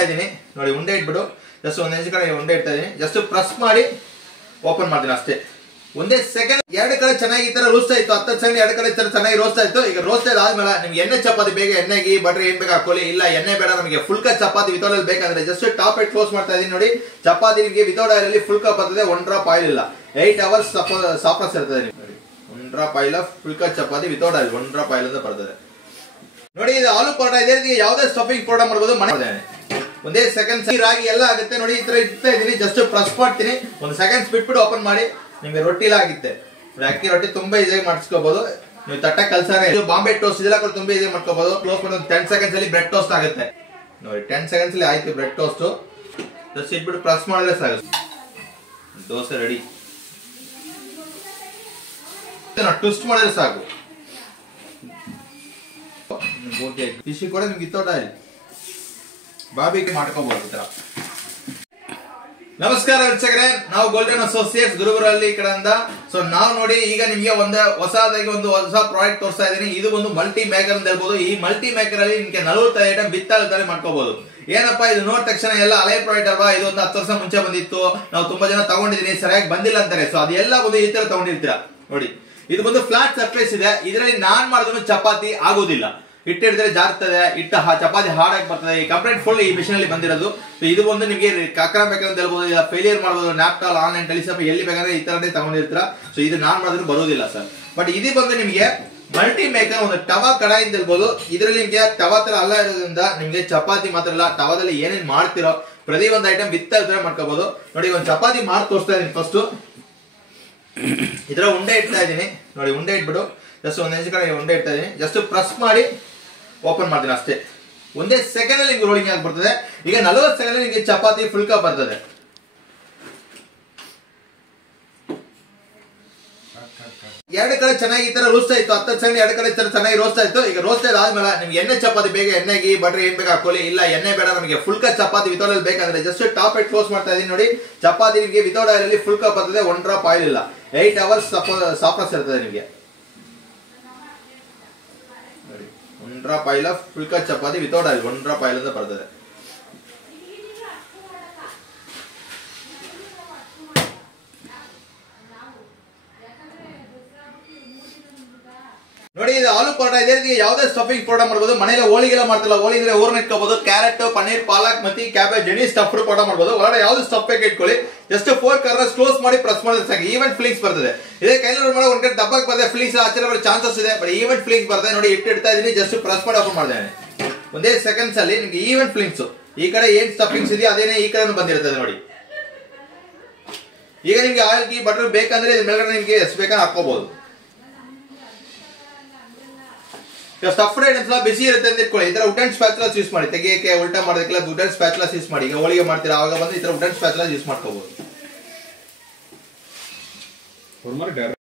ಇಡ್ತಾ ಇದೀನಿ ನೋಡಿ. ಉಂಡೆ ಇಟ್ಬಿಟ್ಟು ಜಸ್ಟ್ ಒಂದ್ ನಿಮಿಷ ಕಡೆ ಉಂಡೆ ಇಡ್ತಾ ಇದೀನಿ. ಜಸ್ಟ್ ಪ್ರೆಸ್ ಮಾಡಿ ಓಪನ್ ಮಾಡ್ತೀನಿ ಅಷ್ಟೇ. ಒಂದೇ ಸೆಕೆಂಡ್ ಎರಡು ಕಡೆ ಚೆನ್ನಾಗಿ ಈ ತರ ರೋಸ್ಟ್ ಆಯ್ತು. 10 ಸೆಕೆಂಡ್ ಎರಡು ಕಡೆ ಚೆನ್ನಾಗಿ ರೋಸ್ಟ್ ಆಯ್ತು. ಈಗ ರೋಸ್ಟ್ ಆದ್ಮೇಲೆ ನಿಮ್ಗೆ ಎಣ್ಣೆ ಚಪಾತಿ ಬೇಗ ಎಣ್ಣೆಗೆ ಬಟರ್ ಏನ್ ಬೇಕು ಹಾಕೊಳ್ಳಿ. ಇಲ್ಲ ಎಣ್ಣೆ ಬೇಡ ನಮಗೆ full cut chapati without oil ಬೇಕಂದ್ರೆ ಜಸ್ಟ್ ಟಾಪ್ ಇಟ್ ಕ್ಲೋಸ್ ಮಾಡ್ತಾ ಇದೀನಿ ನೋಡಿ. ಚಪಾತಿ ನಿಮಗೆ ವಿತೌಟ್ ಆಯಿಲ್ ಅಲ್ಲಿ ಫುಲ್ ಕಪ್ ಬರ್ತದೆ. 1 ಡ್ರಾಪ್ ಆಯಿಲ್ ಇಲ್ಲ. 8 hours ಸಾಫ್ಟ್ನೆಸ್ ಇರ್ತದೆ ನೋಡಿ. 1 drop oil full cut chapati without oil 1 drop oil ಅಂತ ಬರ್ತದೆ ನೋಡಿ. ಇದು ಆಲೂ ಪರೋಟ ಇದೇ ರೀತಿ ಯಾವುದೇ ಸ್ಟಫಿಂಗ್ ಪರೋಟ ಮಾಡಬಹುದು. ಒಂದೇ ಸೆಕೆಂಡ್ ರಾಗಿ ಎಲ್ಲ ಆಗುತ್ತೆ ನೋಡಿ. ಈ ತರ ಇಡ್ತಾ ಇದೀನಿ. ಜಸ್ಟ್ ಪ್ರೆಸ್ ಮಾಡ್ತೀನಿ. 1 ಸೆಕೆಂಡ್ಸ್ ಬಿಟ್ಬಿಟ್ಟು ಓಪನ್ ಮಾಡಿ ನಿಮಗೆ ರೊಟ್ಟಿ ಎಲ್ಲ ಆಗುತ್ತೆ. ಅಕ್ಕಿ ರೊಟ್ಟಿ ತುಂಬಾ ಈಸಿಯಾಗಿ ಮಾಡಿಸ್ಕೋಬಹುದು. ನೀವು ತಟ್ಟ ಕಲ್ಸಾನೆ ಬಾಂಬೆ ಟೋಸ್ಟ್ ಇದೆಲ್ಲ ಕೂಡ ತುಂಬಾ ಈಸಿಯಾಗಿ ಮಾಡ್ಕೋಬಹುದು. ಕ್ಲೋಸ್ ಮಾಡಿ 10 ಸೆಕೆಂಡ್ಸ್ ಅಲ್ಲಿ ಬ್ರೆಡ್ ಟೋಸ್ಟ್ ಆಗುತ್ತೆ ನೋಡಿ. 10 ಸೆಕೆಂಡ್ಸ್ ಅಲ್ಲಿ ಆಯ್ತು ಬ್ರೆಡ್ ಟೋಸ್ಟ್. ಜಸ್ಟ್ ಇಟ್ಬಿಟ್ಟು ಪ್ರೆಸ್ ಮಾಡಿದ್ರೆ ಸಾಕು, ದೋಸೆ ರೆಡಿ. ಟ್ವಿಸ್ಟ್ ಮಾಡಿದ್ರೆ ಸಾಕು. ಫಿಶ್ ಕೂಡ ನಿಮ್ಗೆ ಇತ್ತೋಟ ಬಾಬಿಗೆ ಮಾಡ್ಕೋಬಹುದು ಈ ತರ. ನಮಸ್ಕಾರ ವೀಕ್ಷಕರೇ, ನಾವು ಗೋಲ್ಡನ್ ಅಸೋಸಿಯೇಟ್ಸ್ ಗುರುಗುರಲ್ಲಿ ಈ ಕಡೆಯಿಂದ. ಸೊ ನಾವು ನೋಡಿ ಈಗ ನಿಮ್ಗೆ ಹೊಸದಾಗಿ ಒಂದು ಹೊಸ ಪ್ರಾಡಕ್ಟ್ ತೋರಿಸ್ತಾ ಇದೀನಿ. ಇದು ಒಂದು ಮಲ್ಟಿ ಮೇಕರ್ ಅಂತ ಹೇಳ್ಬೋದು. ಈ ಮಲ್ಟಿ ಮೇಕರ್ ಅಲ್ಲಿ ನಿಮ್ಗೆ 40 ಐಟಮ್ ಬಿತ್ತಲ್ಲಿ ಮಾಡ್ಕೋಬಹುದು. ಏನಪ್ಪಾ ಇದು ನೋಡಿದ ತಕ್ಷಣ ಎಲ್ಲ ಹಳೆ ಪ್ರಾಡಕ್ಟ್ ಅಲ್ವಾ, ಇದು ಒಂದು 10 ವರ್ಷ ಮುಂಚೆ ಬಂದಿತ್ತು, ನಾವು ತುಂಬಾ ಜನ ತಗೊಂಡಿದೀನಿ ಸರಿಯಾಗಿ ಬಂದಿಲ್ಲ ಅಂತಾರೆ. ಸೊ ಅದೆಲ್ಲ ಒಂದು ಈ ತರ ತಗೊಂಡಿರ್ತೀರಾ ನೋಡಿ. ಇದು ಒಂದು ಫ್ಲಾಟ್ ಸರ್ಫೇಸ್ ಇದೆ. ಇದರಲ್ಲಿ ನಾನ್ ಮಾಡಿದ್ರು ಚಪಾತಿ ಆಗೋದಿಲ್ಲ. ಹಿಟ್ಟು ಹಿಡಿದ್ರೆ ಜಾರ್ತದೆ, ಚಪಾತಿ ಹಾಡಾಗಿ ಬರ್ತದೆ. ಈ ಕಂಪ್ಲೇಂಟ್ ಫುಲ್ ಈ ಮಿಷನ್ ಅಲ್ಲಿ ಬಂದಿರೋದು. ಇದು ಒಂದು ನಿಮಗೆ ಕಕ್ರ ಬೇಕಂತ ಹೇಳ್ಬೋದು, ಇಲ್ಲ ಫೇಲಿಯರ್ ಮಾಡಬಹುದು. ನ್ಯಾಪ್ಟಾಲ್ ಆನ್ಲೈನ್ ಟೆಲಿಸಾಪ್ ಎಲ್ಲಿ ಬೇಕಾದ್ರೆ ಈ ತರನೇ ತಗೊಂಡಿರ್ತೀರಾ. ಸೊ ಇದು ನಾನ್ ಮಾಡಿದ್ರು ಬರೋದಿಲ್ಲ ಸರ್. ಬಟ್ ಇದು ಬಂದು ನಿಮಗೆ ಮಲ್ಟಿ ಮೇಕರ್, ಒಂದು ಟವಾ ಕಡಾಯಿ ಅಂತ ಹೇಳ್ಬೋದು. ಇದರಲ್ಲಿ ನಿಮಗೆ ಟವಾ ತರ ಅಲ್ಲ ಇರೋದ್ರಿಂದ ನಿಮ್ಗೆ ಚಪಾತಿ ಮಾತ್ರ ಇಲ್ಲ, ಟವಾದಲ್ಲಿ ಏನೇನ್ ಮಾಡ್ತಿರೋ ಪ್ರತಿ ಒಂದು ಐಟಮ್ ಬಿತ್ತ ಮಾಡ್ಕೋಬಹುದು ನೋಡಿ. ಒಂದು ಚಪಾತಿ ಮಾಡಿ ತೋರಿಸ್ತಾ ಇದೀನಿ. ಫಸ್ಟ್ ಇದರ ಉಂಡೆ ಇಡ್ತಾ ಇದೀನಿ ನೋಡಿ. ಉಂಡೆ ಇಟ್ಬಿಟ್ಟು ಜಸ್ಟ್ ಒಂದ್ ನಿಮಿಷ ಕಡೆ ಉಂಡೆ ಇಡ್ತಾ ಇದೀನಿ. ಜಸ್ಟ್ ಪ್ರೆಸ್ ಮಾಡಿ ಓಪನ್ ಮಾಡ್ತೀನಿ ಅಷ್ಟೇ. ಒಂದೇ ಸೆಕೆಂಡ್ ಅಲ್ಲಿ ನಿಮ್ಗೆ ರೋಲಿಂಗ್ ಆಗಿ ಬರ್ತದೆ. ಈಗ 40 ಸೆಕೆಂಡ್ ನಿಮಗೆ ಚಪಾತಿ ಫುಲ್ ಕಪ್ ಬರ್ತದೆ. ಎರಡು ಕಡೆ ಚೆನ್ನಾಗಿ ಈ ತರ ರೋಸ್ಟ್ ಆಯ್ತು. 10 ಸೆಕೆಂಡ್ ಎರಡು ಕಡೆ ಚೆನ್ನಾಗಿ ರೋಸ್ಟ್ ಆಯ್ತು. ಈಗ ರೋಸ್ಟ್ ಆದ್ಮೇಲೆ ನಿಮ್ಗೆ ಎಣ್ಣೆ ಚಪಾತಿ ಬೇಗ ಎಣ್ಣೆಗೆ ಬಟರ್ ಏನ್ ಬೇಕು ಹಾಕೊಳ್ಳಿ. ಇಲ್ಲ ಎಣ್ಣೆ ಬೇಡ ನಮಗೆ full cut chapati without oil ಬೇಕಂದ್ರೆ ಜಸ್ಟ್ ಟಾಪ್ ಇಟ್ ಕ್ಲೋಸ್ ಮಾಡ್ತಾ ಇದೀನಿ ನೋಡಿ. ಚಪಾತಿ ನಿಮಗೆ ವಿತೌಟ್ ಆಯಿಲ್ ಅಲ್ಲಿ ಫುಲ್ ಕಪ್ ಬರ್ತದೆ. 1 ಡ್ರಾಪ್ ಆಯಿಲ್ ಇಲ್ಲ. 8 hours ಸಾಫ್ಟ್ನೆಸ್ ಇರ್ತದೆ ನಿಮಗೆ. 1 drop oil full cut chapati without oil 1 drop oil ಅಂತ ಬರ್ತದೆ. ನೋಡಿ ಇದು ಆಲೂ ಪರೋಟ ಇದೇ ರೀತಿ ಯಾವುದೇ ಸ್ಟಫಿಂಗ್ ಪರೋಟ ಮಾಡಬಹುದು. ಮನೇಲಿ ಹೋಳಿಗೆಲ್ಲ ಮಾಡ್ತಿಲ್ಲ, ಹೋಳಿಗೆ ಓರ್ನ ಇಟ್ಕೋಬಹುದು. ಕ್ಯಾರೆಟ್, ಪನ್ನೀರ್, ಪಾಲಕ್ ಮತ್ತೆ ಕ್ಯಾಬೇಜ್ ಎನಿ ಸ್ಟಫ್ ಪರೋಟ ಮಾಡಬಹುದು. ಒಳಗಡೆ ಯಾವ್ದು ಸ್ಟಫ್ ಬೇಕು ಇಟ್ಕೊಳ್ಳಿ. ಜಸ್ಟ್ 4 ಕಾರ್ನರ್ಸ್ ಕ್ಲೋಸ್ ಮಾಡಿ ಪ್ರೆಸ್ ಮಾಡಿದ್ರೆ ಸಾಕು. ಈವೆಂಟ್ ಫಿಲಿಂಗ್ಸ್ ಬರ್ತದೆ. ಇದೇ ಕೈಲಿ ಮಾಡೋ ಒಂದ್ ಕಡೆ ದಬ್ಬಕ್ಕೆ ಬರ್ತದೆ. ಫಿಲಿಂಗ್ಸ್ ಆಚರಣೆ ಬರೋ ಚಾನ್ಸಸ್ ಇದೆ. ಬಟ್ ಈವೆಂಟ್ ಫಿಲಿಂಗ್ಸ್ ಬರ್ತದೆ ನೋಡಿ. ಇಡ್ತಾ ಇದೀನಿ. ಜಸ್ಟ್ ಪ್ರೆಸ್ ಮಾಡಿ ಓಪನ್ ಮಾಡಿದ್ದೇನೆ. ಒಂದೇ ಸೆಕೆಂಡ್ಸ್ ಅಲ್ಲಿ ನಿಮ್ಗೆ ಈವೆಂಟ್ ಫಿಲಿಂಗ್ಸ್ ಈ ಕಡೆ ಏನ್ ಸ್ಟಫಿಂಗ್ಸ್ ಇದೆಯೋ ಅದೇನೇ ಈ ಕಡೆ ಬಂದಿರ್ತದೆ ನೋಡಿ. ಈಗ ನಿಮ್ಗೆ ಆಯಿಲ್ ಗೀ ಬಟರ್ ಬೇಕಂದ್ರೆ ಇದ್ರ ಮೇಲ್ಗಡೆ ನಿಮ್ಗೆ ಎಷ್ಟು ಬೇಕಾದ್ರೆ ಹಾಕೋಬಹುದು. ಸ್ಟಫ್ಡ್ ಐಟಮ್ಸ್ ಎಲ್ಲ ಬಿಸಿ ಇರುತ್ತೆ ಅಂತ ಇಟ್ಕೊಳ್ಳಿ. ಈ ತರ ವುಡನ್ ಸ್ಪ್ಯಾಚುಲಾಸ್ ಯೂಸ್ ಮಾಡಿ ತೆಗಿಯಕ್ಕೆ, ಉಲ್ಟಾ ಮಾಡೋದಕ್ಕೆಲ್ಲ ವುಡನ್ ಸ್ಪ್ಯಾಚುಲಾಸ್ ಯೂಸ್ ಮಾಡಿ. ಈಗ ಹೋಳಿಗೆ ಮಾಡ್ತೀರಾ ಆವಾಗ ಬಂದು ಈ ತರ ವುಡನ್ ಸ್ಪ್ಯಾಚುಲಾಸ್ ಯೂಸ್ ಮಾಡ್ಕೋಬಹುದು.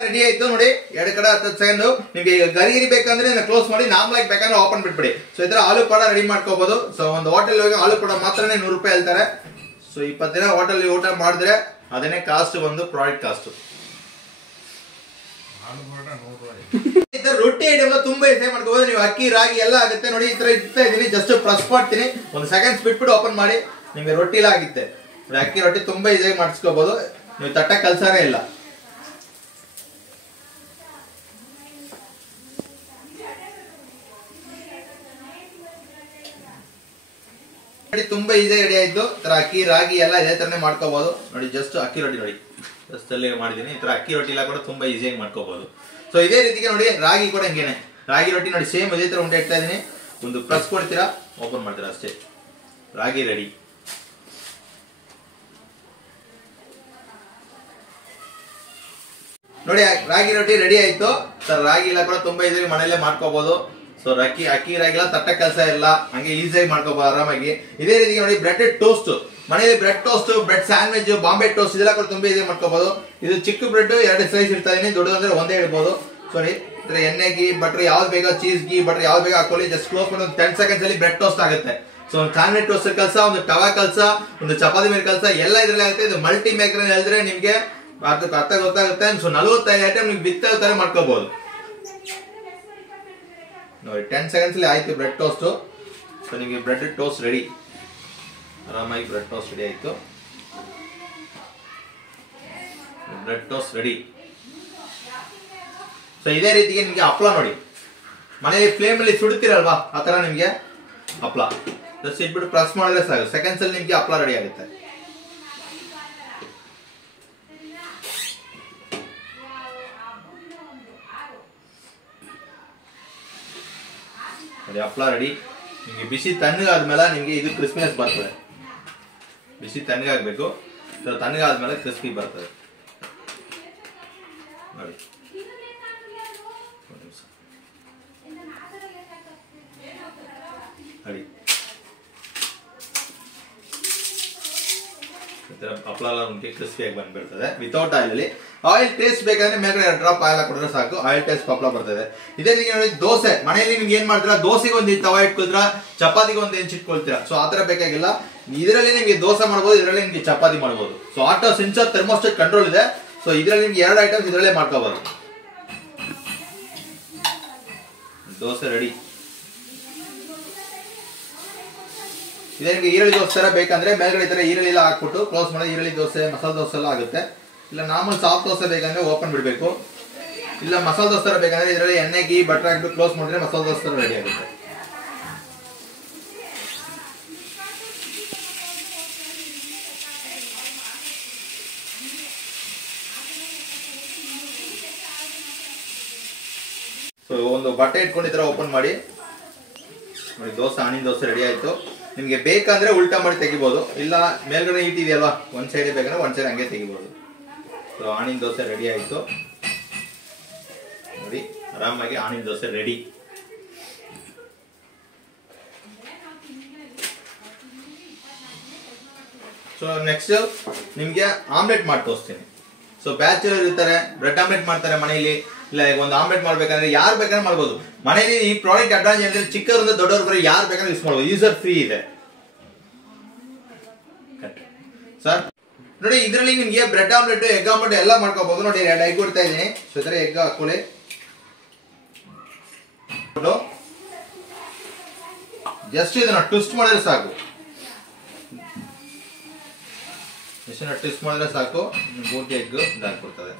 ರೆಡಿ ಆಯ್ತು ನೋಡಿ. ಎರಡು ಕಡೆ 10 ಸೆಕೆಂಡ್. ನಿಮ್ಗೆ ಈಗ ಗರಿ ಬೇಕಂದ್ರೆ ಕ್ಲೋಸ್ ಮಾಡಿ, ನಾರ್ಮಲ್ ಆಗಿ ಬೇಕಂದ್ರೆ ಓಪನ್ ಬಿಟ್ಬಿಡಿ. ಸೊ ಈ ತರ ಆಲೂ ಪರೋಟ ರೆಡಿ ಮಾಡ್ಕೋಬಹುದು. ಸೊ ಒಂದು ಹೋಟೆಲ್ ಹೋಗಿ ಆಲೂ ಪರೋಟ ಮಾತ್ರನೇ 100 ರೂಪಾಯಿ ಹೇಳ್ತಾರೆ. ಸೊ 20 ದಿನ ಹೋಟೆಲ್ ಊಟ ಮಾಡಿದ್ರೆ ಅದನ್ನೇ ಕಾಸ್ಟ್, ಒಂದು ಪ್ರಾಡಕ್ಟ್ ಕಾಸ್ಟ್. ರೊಟ್ಟಿ ಐಟಮ್ ತುಂಬಾ ಈಸಿಯಾಗಿ ಮಾಡ್ಕೋಬಹುದು. ನೀವು ಅಕ್ಕಿ ರಾಗಿ ಎಲ್ಲ ಆಗುತ್ತೆ ನೋಡಿ. ಈ ತರ ಇಡ್ತಾ ಇದೀನಿ. ಜಸ್ಟ್ ಪ್ರೆಸ್ ಮಾಡ್ತೀನಿ. 1 ಸೆಕೆಂಡ್ಸ್ ಬಿಟ್ಬಿಟ್ಟು ಓಪನ್ ಮಾಡಿ ನಿಮ್ಗೆ ರೊಟ್ಟಿ ಎಲ್ಲ ಆಗುತ್ತೆ. ಅಕ್ಕಿ ರೊಟ್ಟಿ ತುಂಬಾ ಈಸಿಯಾಗಿ ಮಾಡಿಸ್ಕೋಬಹುದು. ನೀವು ತಟ್ಟ ಕಲ್ಸಾನೇ ಇಲ್ಲ. ತುಂಬಾ ಈಸಿಯಾಗಿ ರೆಡಿ ಆಯ್ತು. ಅಕ್ಕಿ ರಾಗಿ ಎಲ್ಲ ಇದೇ ತರನೇ ಮಾಡ್ಕೋಬಹುದು ನೋಡಿ. ಜಸ್ಟ್ ಅಕ್ಕಿ ರೊಟ್ಟಿ ನೋಡಿ, ಜಸ್ಟ್ ಅಲ್ಲೇ ಮಾಡಿದೀನಿ. ಈ ತರ ಅಕ್ಕಿ ರೊಟ್ಟಿ ಎಲ್ಲ ಕೂಡ ತುಂಬಾ ಈಸಿಯಾಗಿ ಮಾಡ್ಕೋಬಹುದು. ಸೊ ಇದೇ ರೀತಿಗೆ ನೋಡಿ ರಾಗಿ ಕೂಡ ಹಿಂಗೇನೆ. ರಾಗಿ ರೊಟ್ಟಿ ನೋಡಿ ಸೇಮ್ ಇದೇ ತರ ಉಂಡೆ ಇಡ್ತಾ ಇದೀನಿ. ಒಂದು ಪ್ರೆಸ್ ಕೊಡ್ತೀರಾ, ಓಪನ್ ಮಾಡ್ತೀರಾ ಅಷ್ಟೇ. ರಾಗಿ ರೆಡಿ. ನೋಡಿ ರಾಗಿ ರೊಟ್ಟಿ ರೆಡಿ ಆಯ್ತು. ಸರ್ ರಾಗಿ ಎಲ್ಲ ಕೂಡ ತುಂಬಾ ಈಸಿಯಾಗಿ ಮನೆಯಲ್ಲೇ ಮಾಡ್ಕೋಬಹುದು. ಸೊ ಅಕ್ಕಿ ರಾಗಿ ಎಲ್ಲ ತಟ್ಟ ಕೆಲಸ ಇಲ್ಲ, ಹಂಗೆ ಈಸಿಯಾಗಿ ಮಾಡ್ಕೋಬಹುದು ಆರಾಮಾಗಿ. ಇದೇ ರೀತಿ ನೋಡಿ ಬ್ರೆಡ್ ಟೋಸ್ಟ್, ಮನೆಯಲ್ಲಿ bread toast, bread sandwich, Bombay toast ಇದೆಲ್ಲ ಕೂಡ ತುಂಬಾ ಈಸಿಯಾಗಿ ಮಾಡ್ಕೋಬಹುದು. ಇದು ಚಿಕ್ಕ ಬ್ರೆಡ್ 2 ಸ್ಲೈಸ್ ಇಡ್ತಾ ಇದೀನಿ. ದೊಡ್ಡದಂದ್ರೆ ಒಂದೇ ಇಡಬಹುದು. ಸಾರಿ ಎಣ್ಣೆ ಗೀ ಬಟರ್ ಯಾವ್ದು ಬೇಕೋ, ಚೀಸ್ ಗೀ ಬಟರ್ ಯಾವ್ದು ಬೇಕೋ ಹಾಕೊಳ್ಳಿ. ಜಸ್ಟ್ ಕ್ಲೋಸ್ ಮಾಡಿ 10 ಸೆಕೆಂಡ್ಸ್ ಅಲ್ಲಿ ಬ್ರೆಡ್ ಟೋಸ್ಟ್ ಆಗುತ್ತೆ. ಸೊ ಒಂದು ಸ್ಯಾಂಡ್ವಿಚ್ ಟೋಸ್ಟ್ ಕೆಲಸ, ಒಂದು ಟವಾ ಕೆಲಸ, ಒಂದು ಚಪಾತಿ ಮೇಲೆ ಕೆಲಸ ಎಲ್ಲ ಇದ್ರಲ್ಲಿ ಆಗುತ್ತೆ. ಇದು ಮಲ್ಟಿ ಮೇಕರ್ ಹೇಳಿದ್ರೆ ನಿಮ್ಗೆ ಅರ್ಥ ಗೊತ್ತಾಗುತ್ತೆ. ಸೊ 45 ಐಟಮ್ ನೀವು ಬಿತ್ತ ತರ ಮಾಡ್ಕೋಬಹುದು ನೋಡಿ. 10 ಸೆಕೆಂಡ್ಸ್ ಅಲ್ಲಿ ಆಯ್ತು ಬ್ರೆಡ್ ಟೋಸ್ಟ್. ಸೊ ನಿಮಗೆ ಬ್ರೆಡ್ ಟೋಸ್ಟ್ ರೆಡಿ. ಆರಾಮಾಗಿ ಬ್ರೆಡ್ ಟೋಸ್ಟ್ ರೆಡಿ ಆಯ್ತು. Bread toast ready. ಸೊ ಇದೇ ರೀತಿಗೆ ನಿಮ್ಗೆ ಹಪ್ಪಳ ನೋಡಿ, ಮನೆಯಲ್ಲಿ ಫ್ಲೇಮ್ ಅಲ್ಲಿ ಸುಡುತ್ತೀರಲ್ವಾ ಆ ತರ ನಿಮ್ಗೆ ಹಪ್ಪಳ ಜಸ್ಟ್ ಇಟ್ಬಿಟ್ಟು ಪ್ರೆಸ್ ಮಾಡಿದ್ರೆ ಸಾಕು, ಸೆಕೆಂಡ್ಸ್ ಅಲ್ಲಿ ನಿಮ್ಗೆ ಹಪ್ಪಳ ರೆಡಿ ಆಗುತ್ತೆ. ಹಪ್ಪಳ ರೆಡಿ. ನಿಮಗೆ ಬಿಸಿ ತಣ್ಣಗಾದ್ಮೇಲೆ ನಿಮ್ಗೆ ಇದು ಕ್ರಿಸ್ಪಿನೆಸ್ ಬರ್ತದೆ. ಬಿಸಿ ತಣ್ಣಗಾಗಬೇಕು, ತಣ್ಣಗಾದ್ಮೇಲೆ ಕ್ರಿಸ್ಪಿ ಬರ್ತದೆ ನೋಡಿ. ನೋಡಿ ಹಪ್ಪಳ ಎಲ್ಲ ನಿಮಗೆ ಕ್ರಿಸ್ಪಿಯಾಗಿ ಬಂದ್ಬಿಡ್ತದೆ ವಿತೌಟ್ ಆಯಿಲ್ ಅಲ್ಲಿ. ಆಯಿಲ್ ಟೇಸ್ಟ್ ಬೇಕಾದ್ರೆ ಮೇಲ್ಗಡೆ 2 ಡ್ರಾಪ್ ಆಯಿಲ್ ಹಾಕಿದ್ರೆ ಸಾಕು, ಆಯಿಲ್ ಟೇಸ್ಟ್ ಹಪ್ಪಳ ಬರ್ತದೆ. ಇದೇ ರೀತಿ ನೋಡಿ ದೋಸೆ, ಮನೆಯಲ್ಲಿ ನಿಮ್ಗೆ ಏನ್ ಮಾಡ್ತೀರಾ, ದೋಸೆಗೆ ಒಂದು ತವಾ ಇಟ್ಕೊಳ್ತೀರಾ, ಚಪಾತಿಗೆ ಒಂದು ಹೆಂಚು ಇಟ್ಕೊಳ್ತೀರಾ. ಸೊ ಆತರ ಬೇಕಾಗಿಲ್ಲ, ಇದರಲ್ಲಿ ನಿಮ್ಗೆ ದೋಸೆ ಮಾಡ್ಬೋದು, ಇದರಲ್ಲಿ ನಿಮ್ಗೆ ಚಪಾತಿ ಮಾಡ್ಬೋದು. So auto sensor thermostat control ಇದೆ. ಸೊ ಇದರಲ್ಲಿ ನಿಮ್ಗೆ 2 ಐಟಮ್ಸ್ ಇದರಲ್ಲೇ ಮಾಡ್ಕೋಬಹುದು. ದೋಸೆ ರೆಡಿ. ಇದೇ ನಿಮ್ಗೆ ಈರುಳ್ಳಿ ದೋಸೆ ತರ ಬೇಕಂದ್ರೆ ಮೇಲ್ಗಡೆ ಈ ತರ ಈರುಳ್ಳಿ ಎಲ್ಲ ಹಾಕ್ಬಿಟ್ಟು ಕ್ಲೋಸ್ ಮಾಡಿ ಈರುಳ್ಳಿ ದೋಸೆ, ಮಸಾಲೆ ದೋಸೆ ಎಲ್ಲ ಆಗುತ್ತೆ. ಇಲ್ಲ ನಾರ್ಮಲ್ ಸಾಫ್ಟ್ ದೋಸೆ ಬೇಕಂದ್ರೆ ಓಪನ್ ಬಿಡಬೇಕು. ಇಲ್ಲ ಮಸಾಲೆ ದೋಸೆ ತರ ಬೇಕಂದ್ರೆ ಇದರಲ್ಲಿ ಎಣ್ಣೆ ಗೀ ಬಟರ್ ಹಾಕ್ಬಿಟ್ಟು ಕ್ಲೋಸ್ ಮಾಡಿದ್ರೆ ಮಸಾಲೆ ದೋಸೆ ತರ ರೆಡಿ ಆಗುತ್ತೆ. ಸೊ ಒಂದು ಬಟ್ಟೆ ಇಟ್ಕೊಂಡು ಈ ತರ ಓಪನ್ ಮಾಡಿ ನೋಡಿ, ದೋಸೆ ಆನಿಯನ್ ದೋಸೆ ರೆಡಿ ಆಯ್ತು. ನಿಮ್ಗೆ ಬೇಕಂದ್ರೆ ಉಲ್ಟಾ ಮಾಡಿ ತೆಗಿಬಹುದು, ಇಲ್ಲ ಮೇಲ್ಗಡೆ ಹೀಟ್ ಇದೆಯಲ್ವಾ ಒಂದ್ ಸೈಡ್ ಬೇಕಂದ್ರೆ ಒಂದ್ ಸೈಡ್ ಹಂಗೆ ತೆಗಿಬಹುದು. ಸೊ ಆನಿಯನ್ ದೋಸೆ ರೆಡಿ ಆಯ್ತು ನೋಡಿ, ಆರಾಮಾಗಿ onion dosa ready. So next ನಿಮ್ಗೆ ಆಮ್ಲೆಟ್ ಮಾಡಿ ತೋರಿಸ್ತೀನಿ. ಸೊ ಬ್ಯಾಚುಲರ್ ಇರ್ತಾರೆ, ಬ್ರೆಡ್ ಆಮ್ಲೆಟ್ ಮಾಡ್ತಾರೆ ಮನೆಯಲ್ಲಿ. ಇಲ್ಲ ಈಗ ಒಂದು ಆಮ್ಲೆಟ್ ಮಾಡ್ಬೇಕಂದ್ರೆ ಯಾರು ಬೇಕಾದ್ರೆ ಮಾಡ್ಬೋದು. ಮನೆಯಲ್ಲಿ ಈ ಪ್ರಾಡಕ್ಟ್ ಅಡ್ವಾಂಟೇಜ್ ಅಂದ್ರೆ ಚಿಕ್ಕವರಿಂದ ದೊಡ್ಡವ್ರ ಬರೀ ಯಾರು ಬೇಕಾದ್ರೆ ಯೂಸ್ ಮಾಡ್ಬೋದು, ಯೂಸರ್ ಫ್ರೀ ಇದೆ ಸರ್. ನೋಡಿ ಇದರಲ್ಲಿ ನಿಮ್ಗೆ ಬ್ರೆಡ್ ಆಮ್ಲೆಟ್, ಎಗ್ ಆಮ್ಲೆಟ್ ಎಲ್ಲ ಮಾಡ್ಕೋಬಹುದು. ನೋಡಿ 2 ಎಗ್ ಕೊಡ್ತಾ ಇದೀನಿ. ಸೊ ಇದರ ಎಗ್ ಹಾಕೊಳ್ಳಿ, ಜಸ್ಟ್ ಇದನ್ನ ಟ್ವಿಸ್ಟ್ ಮಾಡಿದ್ರೆ ಸಾಕು. ಟ್ವಿಸ್ಟ್ ಮಾಡಿದ್ರೆ ಸಾಕು, ಪೂರ್ತಿ ಎಗ್ ಹಾಕ್ಕೊಡ್ತದೆ.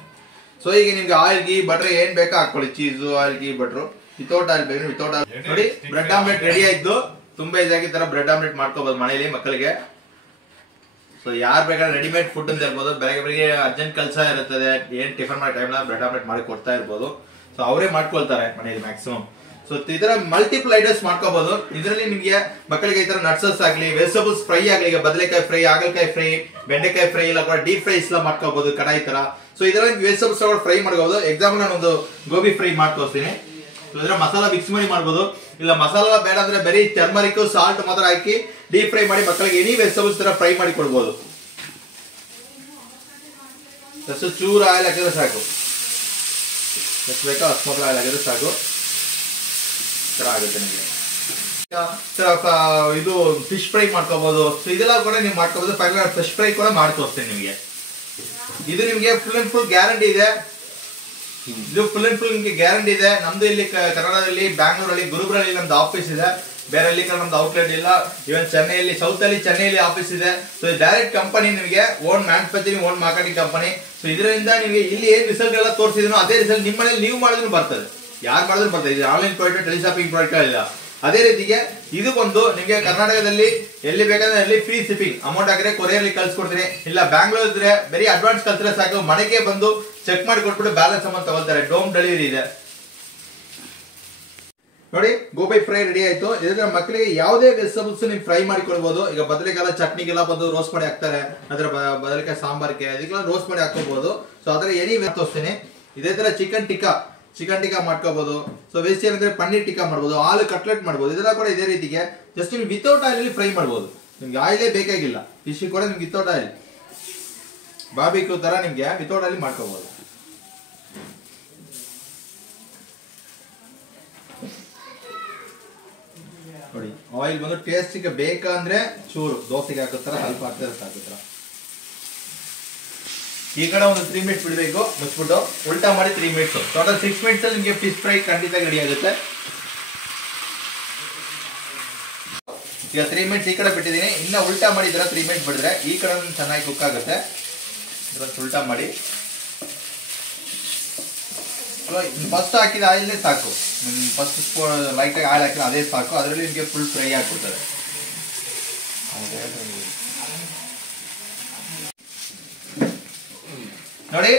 ಸೊ ಈಗ ನಿಮ್ಗೆ ಆಯಿಲ್ ಗೀ ಬಟರ್ ಏನ್ ಬೇಕಾ ಹಾಕೊಳ್ಳಿ, cheese oil ghee butter. Without oil ಬೇಕು, ವಿತೌಟ್ ಆಯಿಲ್. ನೋಡಿ ಬ್ರೆಡ್ ಆಮ್ಲೆಟ್ ರೆಡಿ ಆಯ್ತು. ತುಂಬಾ ಇದಾಗಿ ತರ ಬ್ರೆಡ್ ಆಮ್ಲೆಟ್ ಮಾಡ್ಕೋಬಹುದು ಮನೆಯಲ್ಲಿ ಮಕ್ಕಳಿಗೆ. ಸೊ ಯಾರು ಬೇಕಾದ್ರೆ ರೆಡಿಮೇಡ್ ಫುಡ್ ಅಂತ ಇರ್ಬೋದು, ಬೆಳಗ್ಗೆ ಅರ್ಜೆಂಟ್ ಕೆಲಸ ಇರುತ್ತದೆ, ಏನ್ ಟಿಫನ್ ಮಾಡೋ ಟೈಮ್ ಬ್ರೆಡ್ ಆಮ್ಲೆಟ್ ಮಾಡಿ ಕೊಡ್ತಾ ಇರ್ಬೋದು. ಸೊ ಅವರೇ ಮಾಡ್ಕೊಳ್ತಾರೆ ಮನೆಯಲ್ಲಿ ಮ್ಯಾಕ್ಸಿಮಮ್. ಸೊ ಇದರ ಮಲ್ಟಿಪಲ್ ಐಟಮ್ಸ್ ಮಾಡ್ಕೋಬಹುದು. ಇದರಲ್ಲಿ ನಿಮ್ಗೆ ಮಕ್ಕಳಿಗೆ ಈ ತರ ನಟ್ಸಸ್ ಆಗ್ಲಿ, ವೆಜಿಟೇಬಲ್ಸ್ ಫ್ರೈ ಆಗ್ಲಿ, ಈಗ ಬದನೆಕಾಯಿ ಫ್ರೈ, ಹಾಗಲಕಾಯಿ ಫ್ರೈ, ಬೆಂಡೆಕಾಯಿ ಫ್ರೈ, ಇಲ್ಲ ಡೀಪ್ ಫ್ರೈಸ್ ಎಲ್ಲ ಮಾಡ್ಕೋಬಹುದು ಕಡಾಯಿ ತರ. ಸೊ ಇದರಲ್ಲಿ ವೆಜಿಟೇಬಲ್ಸ್ ಫ್ರೈ ಮಾಡಬಹುದು. ಎಕ್ಸಾಂಪಲ್ ನಾನು ಒಂದು ಗೋಬಿ ಫ್ರೈ ಮಾಡ್ಕೊಳ್ತೀನಿ. ಇದ್ರ ಮಸಾಲಾ ಮಿಕ್ಸ್ ಮಾಡಿ ಮಾಡ್ಬೋದು, ಇಲ್ಲ ಮಸಾಲಾ ಬೇಡ ಅಂದ್ರೆ ಬರೀ ಟರ್ಮರಿಕ್ ಸಾಲ್ಟ್ ಮಾತ್ರ ಹಾಕಿ ಡೀಪ್ ಫ್ರೈ ಮಾಡಿ ಮಕ್ಕಳಿಗೆ ಎನಿ ವೆಜಿಟೇಬಲ್ಸ್ ತರ ಫ್ರೈ ಮಾಡಿ ಕೊಡ್ಬೋದು. ಚೂರು ಆಯಿಲ್ ಹಾಕಿದ್ರೆ ಸಾಕು, ಎಷ್ಟು ಬೇಕೋ ಅಷ್ಟು ಮಾತ್ರ ಆಯಿಲ್ ಹಾಕಿದ್ರೆ ಸಾಕು, ಆಗುತ್ತೆ ನಿಮಗೆ. ಇದು ಫಿಶ್ ಫ್ರೈ ಮಾಡ್ಕೋಬಹುದು. ಸೊ ಇದೆಲ್ಲ ಕೂಡ ನೀವು ಮಾಡ್ಕೋಬಹುದು. ಫಿಶ್ ಫ್ರೈ ಕೂಡ ಮಾಡಿ ತೋರಿಸ್ತೇನೆ ನಿಮಗೆ. ಇದು ನಿಮಗೆ ಫುಲ್ ಅಂಡ್ ಫುಲ್ ಗ್ಯಾರಂಟಿ ಇದೆ. ಇದು ಫುಲ್ ಅಂಡ್ ಫುಲ್ ನಿಮಗೆ ಗ್ಯಾರಂಟಿ ಇದೆ. ನಮ್ದು ಇಲ್ಲಿ ಕನ್ನಡದಲ್ಲಿ, ಬ್ಯಾಂಗ್ಳೂರಲ್ಲಿ, ಗುರುಬ್ರಲ್ಲಿ ನಮ್ದು ಆಫೀಸ್ ಇದೆ. ಬೇರೆ ಅಲ್ಲಿ ನಮ್ದು ಔಟ್ಲೆಟ್ ಇಲ್ಲ. ಇವನ್ ಚೆನ್ನೈಯಲ್ಲಿ, ಸೌತ್ ಅಲ್ಲಿ ಚೆನ್ನೈಲಿ ಆಫೀಸ್ ಇದೆ. ಸೊ ಡೈರೆಕ್ಟ್ ಕಂಪನಿ ನಿಮಗೆ own manufacturing, own marketing company. So ಇದರಿಂದ ನಿಮಗೆ ಇಲ್ಲಿ ಏನ್ ರಿಸಲ್ಟ್ ಎಲ್ಲ ತೋರಿಸಿದ್ರು ಅದೇ ರಿಸಲ್ಟ್ ನಿಮ್ಮ ಮನೇಲಿ ನೀವು ಮಾಡಿದ್ರು ಬರ್ತದೆ, ಯಾರು ಮಾಡಿದ್ರು ಬರ್ತದೆ. ಇದು ಆನ್ಲೈನ್ ಪ್ರಾಡಕ್ಟ್, ಟೆಲಿಶಾಪಿಂಗ್ ಪ್ರಾಡಕ್ಟ್ ಇಲ್ಲ. ಅದೇ ರೀತಿಗೆ ಇದು ಬಂದು ನಿಮಗೆ ಕರ್ನಾಟಕದಲ್ಲಿ ಎಲ್ಲಿ ಬೇಕಾದ್ರೆ ಅಲ್ಲಿ ಫ್ರೀ ಶಿಪ್ಪಿಂಗ್, ಅಮೌಂಟ್ ಹಾಕಿದ್ರೆ ಕೊರಿಯರ್ಲಿ ಕಳ್ಸಿಕೊಡ್ತೀನಿ. ಇಲ್ಲ ಬ್ಯಾಂಗ್ಳೂರ್ ಇದ್ರೆ ಬರೀ ಅಡ್ವಾನ್ಸ್ ಕಳ್ಸಿದ್ರೆ ಸಾಕು, ಮನೆಗೆ ಬಂದು ಚೆಕ್ ಮಾಡಿ ಕೊಟ್ಬಿಟ್ಟು ಬ್ಯಾಲೆನ್ಸ್ ಅಮೌಂಟ್ ತಗೊಳ್ತಾರೆ. ಡೋಮ್ ಡೆಲಿವರಿ ಇದೆ. ನೋಡಿ ಗೋಬಿ ಫ್ರೈ ರೆಡಿ ಆಯ್ತು. ಇದರ ಮಕ್ಕಳಿಗೆ ಯಾವುದೇ ವೆಜಿಟೇಬಲ್ಸ್ ನೀವು ಫ್ರೈ ಮಾಡಿಕೊಳ್ಬಹುದು. ಈಗ ಬದನೆಕಾಯಿ ಚಟ್ನಿಗೆಲ್ಲ ಬಂದು ರೋಸ್ಟ್ ಮಾಡಿ ಹಾಕ್ತಾರೆ, ಅದರ ಬದನೆಕಾಯಿ ಸಾಂಬಾರ್ಗೆ ಅದಕ್ಕೆಲ್ಲ ರೋಸ್ಟ್ ಮಾಡಿ ಹಾಕೋಬಹುದು. ಸೊ ಅದರ ಎನಿ ತೋರಿಸ್ತೀನಿ. ಇದೇ ತರ ಚಿಕನ್ ಟಿಕ್ಕಾ ಮಾಡ್ಕೋಬಹುದು. ಸೊ ವೆಜಿಟೇರಿಯನ್ ಅಂದ್ರೆ ಪನ್ನೀರ್ ಟಿಕ್ಕಾ ಮಾಡಬಹುದು, ಆಲೂ ಕಟ್ಲೆಟ್ ಮಾಡಬಹುದು. ಇದೆಲ್ಲ ಕೂಡ ಇದೇ ರೀತಿಗೆ ಜಸ್ಟ್ ನಿಮ್ಗೆ ವಿತೌಟ್ ಆಯಿಲ್ ಫ್ರೈ ಮಾಡಬಹುದು. ನಿಮ್ಗೆ ಆಯಿಲೇ ಬೇಕಾಗಿಲ್ಲ. ಫಿಶ್ ಕೂಡ ನಿಮ್ಗೆ ವಿತೌಟ್ ಆಯಿಲ್, ಬಾರ್ಬಿಕ್ಯೂ ತರ ನಿಮ್ಗೆ ವಿತೌಟ್ ಆಯಿಲ್ ಮಾಡ್ಕೋಬಹುದು. ನೋಡಿ ಆಯಿಲ್ ಬಂದು ಟೇಸ್ಟಿಗೆ ಬೇಕಂದ್ರೆ ಚೂರು ದೋಸೆಗೆ ಹಾಕುತ್ತರ ಸ್ವಲ್ಪ ಹಾಕ್ತಾರೆ ಸಾಕುತ್ತರ. ಈ ಕಡೆ ಒಂದು 3 ಮಿನಿಟ್ಸ್ ಬಿಡಬೇಕು, ಮುಚ್ಚಿಬಿಟ್ಟು ಉಲ್ಟಾ ಮಾಡಿ 3 ಮಿನಿಟ್ಸ್. ಟೋಟಲ್ 6 ಮಿನಿಟ್ಸ್ ಅಲ್ಲಿ ನಿಮಗೆ ಫಿಶ್ ಫ್ರೈ ಖಂಡಿತ ರೆಡಿ ಆಗುತ್ತೆ. ಈಗ 3 ಮಿನಿಟ್ಸ್ ಈ ಕಡೆ ಬಿಟ್ಟಿದ್ದೀನಿ. ಇನ್ನ ಉಲ್ಟಾ ಮಾಡಿ ಇದರ 3 ಮಿನಿಟ್ಸ್ ಬಿಡಿದ್ರೆ ಈ ಕಡೆ ಚೆನ್ನಾಗಿ ಕುಕ್ ಆಗುತ್ತೆ. ಇದರ ಉಲ್ಟಾ ಮಾಡಿ ಫಸ್ಟ್ ಹಾಕಿದ ಆಯಿಲ್ ಸಾಕು. ಫಸ್ಟ್ ಸ್ಪೂನ್ ಲೈಟ್ ಆಗಿ ಆಯಿಲ್ ಹಾಕಿದ್ರೆ ಅದೇ ಸಾಕು. ಅದರಲ್ಲಿ ನಿಮಗೆ ಫುಲ್ ಫ್ರೈ ಆಗ್ಬಿಡ್ತದೆ. ನೋಡಿ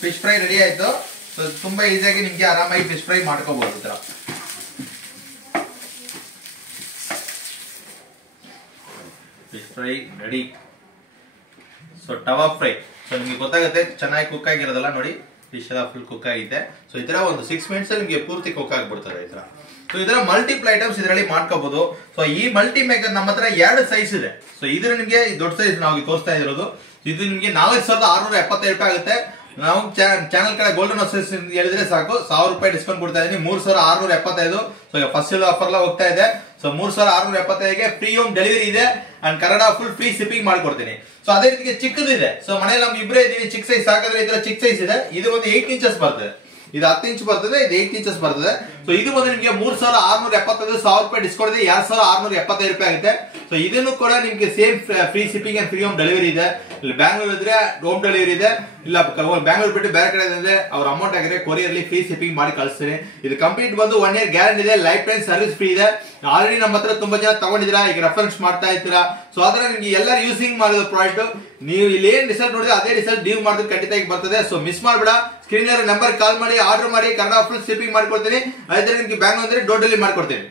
ಫಿಶ್ ಫ್ರೈ ರೆಡಿ ಆಯ್ತು. ಸೊ ತುಂಬಾ ಈಸಿಯಾಗಿ ನಿಮ್ಗೆ ಆರಾಮಾಗಿ ಫಿಶ್ ಫ್ರೈ ಮಾಡ್ಕೋಬಹುದು. ಈ ತರ fish fry ready. So tawa fry. So ನಿಮ್ಗೆ ಗೊತ್ತಾಗುತ್ತೆ ಚೆನ್ನಾಗಿ ಕುಕ್ ಆಗಿರೋದಲ್ಲ. ನೋಡಿ ಫಿಶ್ ಎಲ್ಲ ಫುಲ್ ಕುಕ್ ಆಗಿದೆ. ಸೊ ಈ ತರ ಒಂದು 6 ಮಿನಿಟ್ಸ್ ಅಲ್ಲಿ ನಿಮಗೆ ಪೂರ್ತಿ ಕುಕ್ ಆಗ್ಬಿಡ್ತಾರೆ ಈ ತರ. ಸೊ ಇದರ ಮಲ್ಟಿಪಲ್ ಐಟಮ್ಸ್ ಇದರಲ್ಲಿ ಮಾಡ್ಕೋಬಹುದು. ಸೊ ಈ ಮಲ್ಟಿ ಮೇಕರ್ ನಮ್ಮ ಹತ್ರ 2 ಸೈಜ್ ಇದೆ. ಸೊ ಇದ್ರ ನಿಮಗೆ ದೊಡ್ಡ ಸೈಜ್ ನಾವು ತೋರಿಸ್ತಾ ಇರೋದು. ಇದು ನಿಮಗೆ 4675 ರೂಪಾಯಿ ಆಗುತ್ತೆ. ನಾವು ಚಾನಲ್ ಕಡೆ ಗೋಲ್ಡನ್ ಅಸೋಸ್ ಹೇಳಿದ್ರೆ ಸಾಕು 1000 ರೂಪಾಯಿ ಡಿಸ್ಕೌಂಟ್ ಕೊಡ್ತಾ ಇದೀನಿ. 3675. ಸೊ ಈಗ ಫಸ್ಟ್ ಆಫರ್ ಎಲ್ಲ ಹೋಗ್ತಾ ಇದೆ. ಸೊ 3675ಗೆ ಫ್ರೀ ಹೋಮ್ ಡೆಲಿವರಿ ಇದೆ and Kannada full free shipping ಮಾಡ್ಕೊಡ್ತೀನಿ. ಸೊ ಅದೇ ರೀತಿ ಚಿಕ್ಕದಿದೆ. ಸೊ ಮನೇಲಿ ನಮ್ಗೆ ಇಬ್ಬರೇ ಇದೀವಿ. ಚಿಕ್ಕ ಸೈಜ್ ಸಾಕಾದ್ರೆ ಇದರ ಚಿಕ್ಕ ಸೈಜ್ ಇದೆ. ಇದು ಒಂದು 8 ಇಂಚಸ್ ಬರ್ತದೆ. ಇದು 10 ಇಂಚ್ ಬರ್ತದೆ. ಇದು 8 ಇಂಚಸ್ ಬರ್ತದೆ. ಸೊ ಇದು ಬಂದು ನಿಮಗೆ 3675 1000 ರೂಪಾಯಿ ಡಿಸ್ಕೌಂಟ್ ಇದೆ. 2675 ರೂಪಾಯಿ ಆಗುತ್ತೆ. ಸೊ ಇದನ್ನು ಕೂಡ ನಿಮ್ಗೆ same free shipping and free home delivery ಇದೆ. ಇಲ್ಲಿ ಬ್ಯಾಂಗ್ಳೂರ್ ಇದ್ರೆ ಹೋಮ್ ಡೆಲಿವರಿ ಇದೆ. ಇಲ್ಲ ಬ್ಯಾಂಗ್ಳೂರ್ ಬಿಟ್ಟು ಬೇರೆ ಕಡೆ ಇದ್ರೆ ಅವ್ರ ಅಮೌಂಟ್ ಆಗಿದ್ರೆ ಕೊರಿಯರ್ಲಿ ಫ್ರೀ ಶಿಪ್ಪಿಂಗ್ ಮಾಡಿ ಕಳಿಸ್ತೀನಿ. ಇದು ಕಂಪ್ಲೀಟ್ ಬಂದು 1 ಇಯರ್ ಗ್ಯಾರಂಟಿ ಇದೆ. ಲೈಫ್ ಟೈಮ್ ಸರ್ವಿಸ್ ಫ್ರೀ ಇದೆ. ಆಲ್ರೆಡಿ ನಮ್ಮ ಹತ್ರ ತುಂಬಾ ಜನ ತಗೊಂಡಿದ್ದೀರಾ, ಈಗ ರೆಫರೆನ್ಸ್ ಮಾಡ್ತಾ ಇರ್ತೀರಾ. ಸೊ ಆದ್ರೆ ನಿಮ್ಗೆ ಎಲ್ಲರೂ ಯೂಸಿಂಗ್ ಮಾಡಿದ ಪ್ರಾಡಕ್ಟ್ ನೀವು ಇಲ್ಲಿ ಏನ್ ರಿಸಲ್ಟ್ ನೋಡಿದ್ರೆ ಅದೇ ರಿಸಲ್ಟ್ ನೀವು ಮಾಡಿದ್ರೆ ಖಂಡಿತ ಬರ್ತದೆ. ಸೊ ಮಿಸ್ ಮಾಡಬೇಡ. ಸ್ಕ್ರೀನ್ ನಂಬರ್ ಕಾಲ್ ಮಾಡಿ ಆರ್ಡರ್ ಮಾಡಿ ಕನ್ನಡ ಫುಲ್ ಶಿಪ್ಪಿಂಗ್ ಮಾಡ್ಕೊಡ್ತೀನಿ. ಅದೇ ನಿಮ್ಗೆ ಬ್ಯಾಂಗ್ಳೂರ್ ಅಂದ್ರೆ ಡೋರ್ ಡೆಲಿವರಿ ಮಾಡ್ಕೊಡ್ತೀನಿ.